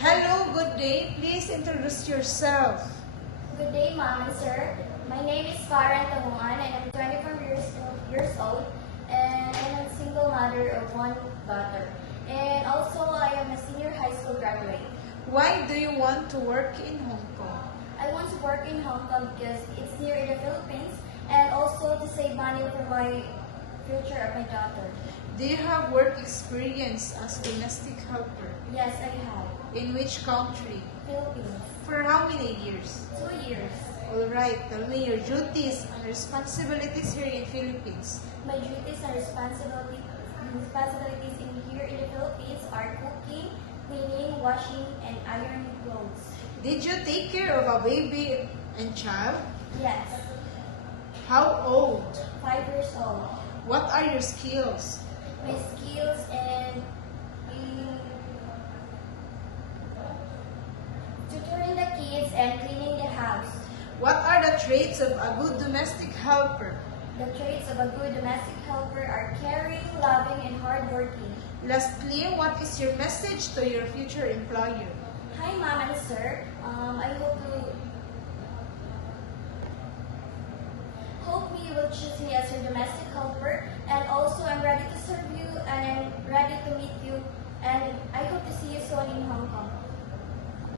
Hello, good day. Please introduce yourself. Good day, Mom and Sir. My name is Karen Tamuan and I'm 24 years old and I'm a single mother of one daughter. And also I am a senior high school graduate. Why do you want to work in Hong Kong? I want to work in Hong Kong because it's near in the Philippines and also to save money for my future of my daughter. Do you have work experience as domestic helper? Yes, I have. In which country? Philippines. For how many years? 2 years. Alright, tell me your duties and responsibilities here in Philippines. My duties and responsibilities here in the Philippines are cooking, cleaning, washing, and ironing clothes. Did you take care of a baby and child? Yes, How old? 5 years old. What are your skills? My skills and tutoring the kids and cleaning the house. What are the traits of a good domestic helper? The traits of a good domestic helper are caring, loving, and hardworking. Lastly, what is your message to your future employer? Hi, Mom and Sir. I hope you will choose me as your domestic helper